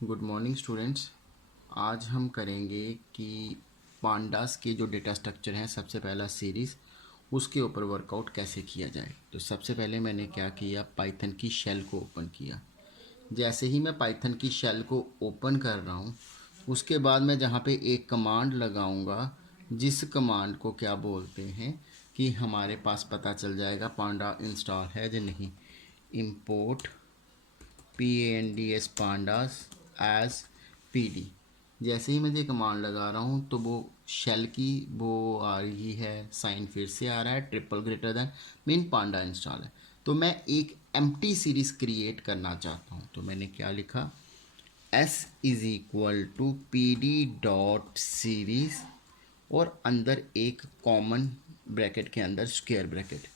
Good morning students. आज हम करेंगे कि पांडास के जो डेटा स्ट्रक्चर हैं, सबसे पहला सीरीज़, उसके ऊपर वर्कआउट कैसे किया जाए। तो सबसे पहले मैंने क्या किया, पाइथन की शेल को ओपन किया। जैसे ही मैं पाइथन की शेल को ओपन कर रहा हूँ, उसके बाद मैं जहाँ पे एक कमांड लगाऊंगा, जिस कमांड को क्या बोलते हैं कि हमारे पास पता चल जाएगा पांडा इंस्टॉल है या नहीं। Import pandas pandas as pd। जैसे ही मैं ये कमांड लगा रहा हूँ तो वो शेल की वो आ रही है, साइन फिर से आ रहा है, ट्रिपल ग्रेटर देन मीन पांडा इंस्टॉल है। तो मैं एक एम्प्टी सीरीज़ क्रिएट करना चाहता हूँ। तो मैंने क्या लिखा, s is equal to P D dot series और अंदर एक कॉमन ब्रैकेट के अंदर स्क्वायर ब्रैकेट।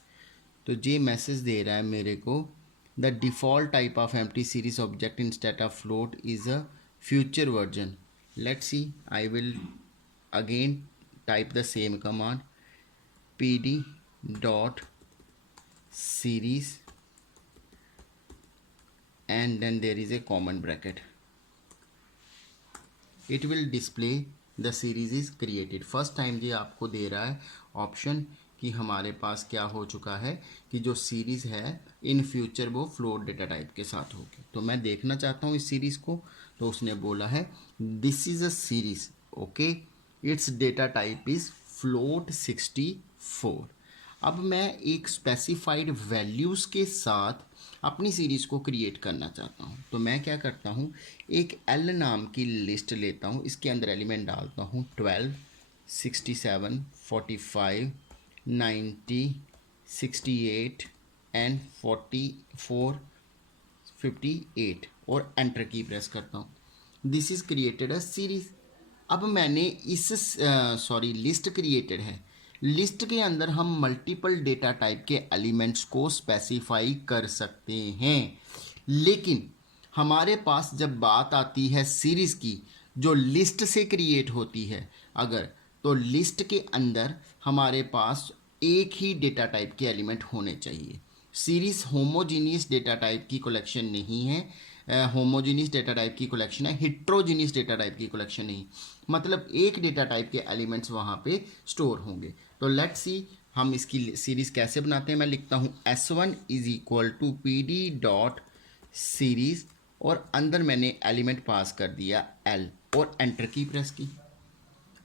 तो ये मैसेज दे रहा है मेरे को, the default type of empty series object in state of float is a future version. Let's see, I will again type the same command, P D dot series and then there is a common bracket. It will display the series is created. First time ये आपको दे रहा है option कि हमारे पास क्या हो चुका है कि जो सीरीज़ है इन फ्यूचर वो फ्लोट डेटा टाइप के साथ होगी। तो मैं देखना चाहता हूँ इस सीरीज़ को। तो उसने बोला है this is a series, okay, it's data type is float 64। अब मैं एक स्पेसिफाइड वैल्यूज़ के साथ अपनी सीरीज़ को क्रिएट करना चाहता हूँ। तो मैं क्या करता हूँ, एक एल नाम की लिस्ट लेता हूँ, इसके अंदर एलिमेंट डालता हूँ 12, 67, 45, 90, 68 एंड 44, 58 और एंटर की प्रेस करता हूँ। This is created a series. अब मैंने इस लिस्ट क्रिएटेड है। लिस्ट के अंदर हम मल्टीपल डेटा टाइप के एलिमेंट्स को स्पेसिफाई कर सकते हैं, लेकिन हमारे पास जब बात आती है सीरीज़ की जो लिस्ट से क्रिएट होती है, अगर तो लिस्ट के अंदर हमारे पास एक ही डेटा टाइप के एलिमेंट होने चाहिए। सीरीज़ होमोजीनियस डेटा टाइप की कलेक्शन नहीं है, होमोजीनियस डेटा टाइप की कलेक्शन है, हिट्रोजीनियस डेटा टाइप की कलेक्शन नहीं। मतलब एक डेटा टाइप के एलिमेंट्स वहाँ पे स्टोर होंगे। तो लेट्स सी हम इसकी सीरीज़ कैसे बनाते हैं। मैं लिखता हूँ s1 is equal to P D dot series और अंदर मैंने एलिमेंट पास कर दिया l और एंटर की प्रेस की।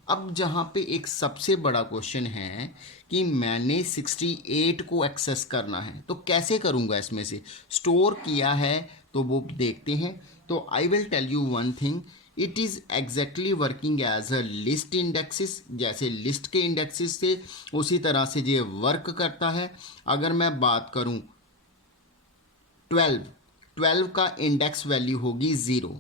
अब जहाँ पे एक सबसे बड़ा क्वेश्चन है कि मैंने 68 को एक्सेस करना है, तो कैसे करूँगा। इसमें से स्टोर किया है तो वो देखते हैं। तो I will tell you one thing, it is exactly working as a list indexes. जैसे लिस्ट के इंडेक्सिस से उसी तरह से ये वर्क करता है। अगर मैं बात करूँ 12 का इंडेक्स वैल्यू होगी 0,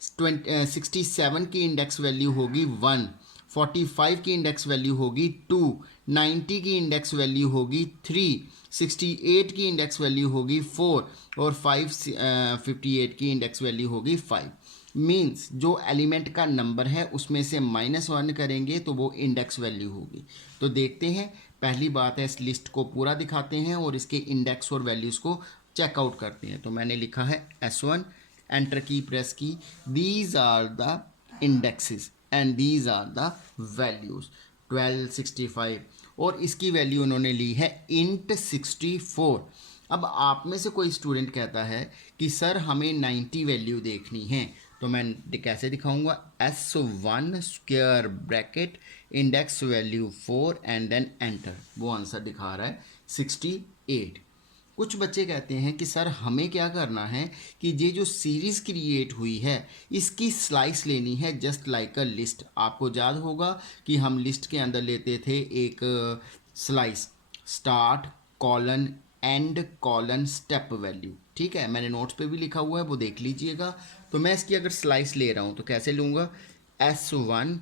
67 की इंडेक्स वैल्यू होगी 1, 45 की इंडेक्स वैल्यू होगी 2, 90 की इंडेक्स वैल्यू होगी 3, 68 की इंडेक्स वैल्यू होगी 4 और 58 की इंडेक्स वैल्यू होगी 5। मीन्स जो एलिमेंट का नंबर है उसमें से -1 करेंगे तो वो इंडेक्स वैल्यू होगी। तो देखते हैं, पहली बात है इस लिस्ट को पूरा दिखाते हैं और इसके इंडेक्स और वैल्यूज़ को चेकआउट करते हैं। तो मैंने लिखा है s1, एंटर की प्रेस की, these are the indexes and these are the values 12, 65 और इसकी वैल्यू उन्होंने ली है int 64। अब आप में से कोई स्टूडेंट कहता है कि सर हमें 90 वैल्यू देखनी है, तो मैं कैसे दिखाऊंगा, s1 square bracket index value 4 and then enter. वो आंसर दिखा रहा है 68। कुछ बच्चे कहते हैं कि सर हमें क्या करना है कि ये जो सीरीज़ क्रिएट हुई है इसकी स्लाइस लेनी है जस्ट लाइक अ लिस्ट। आपको याद होगा कि हम लिस्ट के अंदर लेते थे एक slice, start colon and colon step value. ठीक है, मैंने नोट्स पे भी लिखा हुआ है, वो देख लीजिएगा। तो मैं इसकी अगर स्लाइस ले रहा हूँ तो कैसे लूँगा, s1,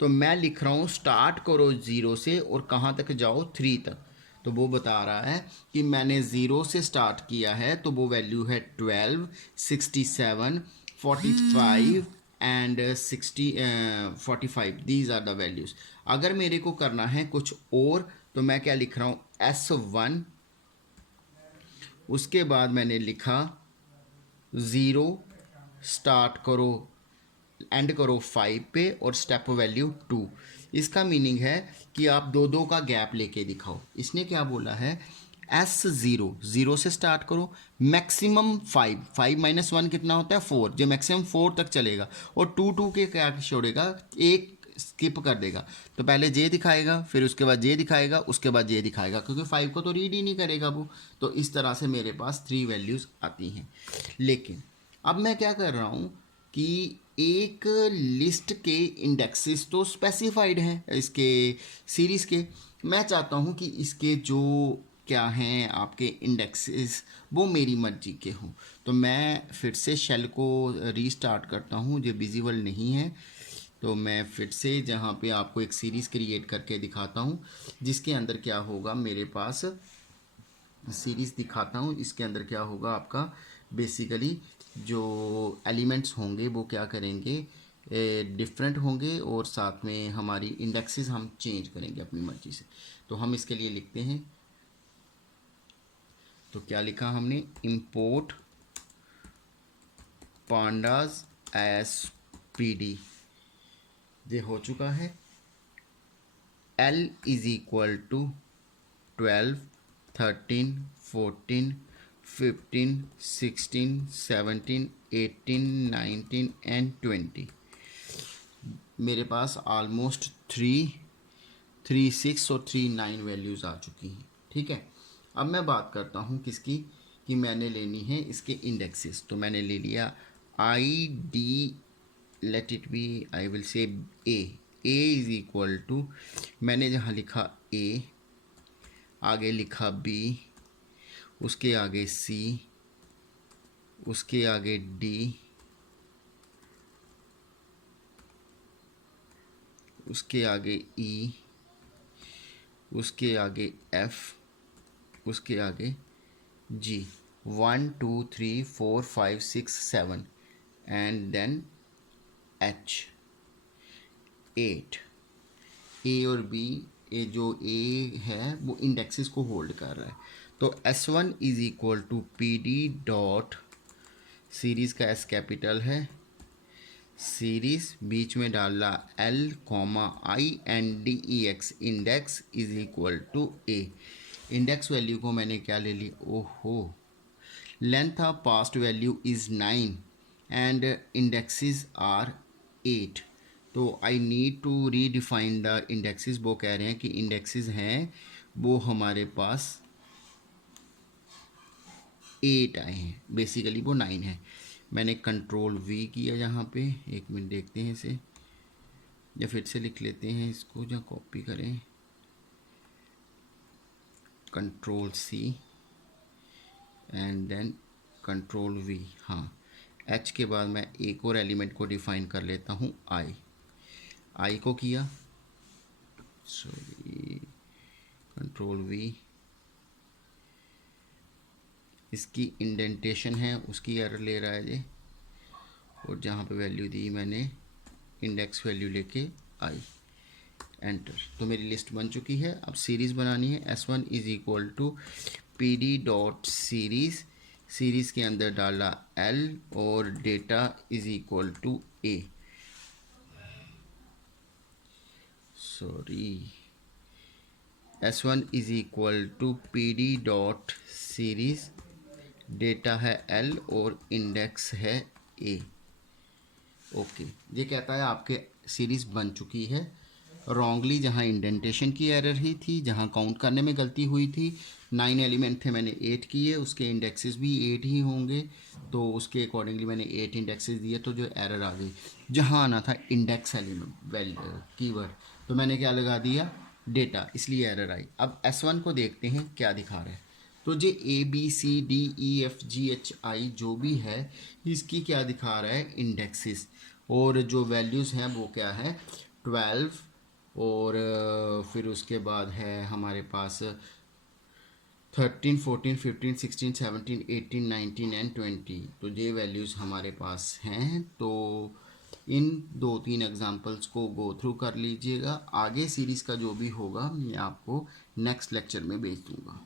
तो मैं लिख रहा हूँ स्टार्ट करो 0 से और कहाँ तक जाओ 3 तक। तो वो बता रहा है कि मैंने 0 से स्टार्ट किया है तो वो वैल्यू है 12, 67, 45 and 45, these are the values. अगर मेरे को करना है कुछ और तो मैं क्या लिख रहा हूँ, s1, उसके बाद मैंने लिखा 0, स्टार्ट करो, एंड करो 5 पे और स्टेप वैल्यू 2। इसका मीनिंग है कि आप दो दो का गैप लेके दिखाओ। इसने क्या बोला है, S0 0 से स्टार्ट करो, मैक्सिमम 5, 5 माइनस 1 कितना होता है 4, जो मैक्सिमम 4 तक चलेगा, और 2 के क्या छोड़ेगा, एक स्किप कर देगा। तो पहले जे दिखाएगा, फिर उसके बाद जे दिखाएगा, उसके बाद जे दिखाएगा, क्योंकि 5 को तो रीड ही नहीं करेगा वो। तो इस तरह से मेरे पास 3 वैल्यूज़ आती हैं। लेकिन अब मैं क्या कर रहा हूँ कि एक लिस्ट के इंडेक्सेस तो स्पेसिफाइड हैं इसके सीरीज़ के, मैं चाहता हूँ कि इसके जो क्या हैं आपके इंडेक्सेस वो मेरी मर्जी के हों। तो मैं फिर से शेल को रीस्टार्ट करता हूँ, जो विजिबल नहीं है। तो मैं फिर से जहाँ पे आपको एक सीरीज़ क्रिएट करके दिखाता हूँ, जिसके अंदर क्या होगा, मेरे पास सीरीज़ दिखाता हूँ। इसके अंदर क्या होगा आपका, बेसिकली जो एलिमेंट्स होंगे वो क्या करेंगे, डिफरेंट होंगे, और साथ में हमारी इंडेक्सेस हम चेंज करेंगे अपनी मर्ज़ी से। तो हम इसके लिए लिखते हैं, तो क्या लिखा हमने, इंपोर्ट पांडाज एस PD, ये हो चुका है। L is equal to 12, 13, 14, 15, 16, 17, 18, 19 and 20। मेरे पास ऑलमोस्ट 3, 6 और 3, 9 वैल्यूज़ आ चुकी हैं। ठीक है, अब मैं बात करता हूँ किसकी, कि मैंने लेनी है इसके इंडेक्सेस। तो मैंने ले लिया ID, let it be, I will say A is equal to, मैंने जहाँ लिखा A, आगे लिखा B, उसके आगे C, उसके आगे D, उसके आगे E, उसके आगे F, उसके आगे G, 1 2 3 4 5 6 7 एंड देन H 8। ए और बी, ए जो ए है वो इंडेक्सेस को होल्ड कर रहा है। तो S1 is equal to PD dot, series का S कैपिटल है, सीरीज़ बीच में डाला L comma INDEX, index is equal to A। Index value को मैंने क्या ले ली, ओहो, length of passed value is 9 and indexes are 8। तो I need to redefine the indexes. वो कह रहे हैं कि इंडेक्सेस हैं वो हमारे पास 8 आए हैं, बेसिकली वो 9 है। मैंने कंट्रोल V किया यहाँ पे, एक मिनट देखते हैं इसे, या फिर से लिख लेते हैं इसको, जहाँ कॉपी करें, control C and then control V। हाँ, H के बाद मैं एक और एलिमेंट को डिफाइन कर लेता हूँ, I को किया, सॉरी, कंट्रोल V, इसकी इंडेंटेशन है उसकी एरर ले रहा है ये, और जहाँ पे वैल्यू दी मैंने इंडेक्स वैल्यू लेके आई, एंटर। तो मेरी लिस्ट बन चुकी है। अब सीरीज़ बनानी है। S1 is equal to PD dot series, series के अंदर डाला L और data is equal to A, sorry, S1 is equal to PD dot series, data है L और इंडेक्स है A। ओके, ये कहता है आपके सीरीज़ बन चुकी है। रॉन्गली जहाँ इंडेंटेशन की एरर ही थी, जहाँ काउंट करने में गलती हुई थी, 9 एलिमेंट थे, मैंने 8 किए, उसके इंडेक्सेस भी 8 ही होंगे, तो उसके अकॉर्डिंगली मैंने 8 इंडेक्सेस दिए, तो जो एरर आ गई, जहाँ आना था इंडेक्स एलिमेंट कीवर्ड, तो मैंने क्या लगा दिया, डेटा, इसलिए एरर आई। अब S1 को देखते हैं क्या दिखा रहा है। तो जो ABCDEFGHI जो भी है, इसकी क्या दिखा रहा है, इंडेक्सेस, और जो वैल्यूज़ हैं वो क्या है, 12, और फिर उसके बाद है हमारे पास 13, 14, 15, 16, 17, 18, 19 एंड 20। तो ये वैल्यूज़ हमारे पास हैं। तो इन 2-3 एग्जांपल्स को गो थ्रू कर लीजिएगा। आगे सीरीज़ का जो भी होगा मैं आपको नेक्स्ट लेक्चर में भेज दूँगा।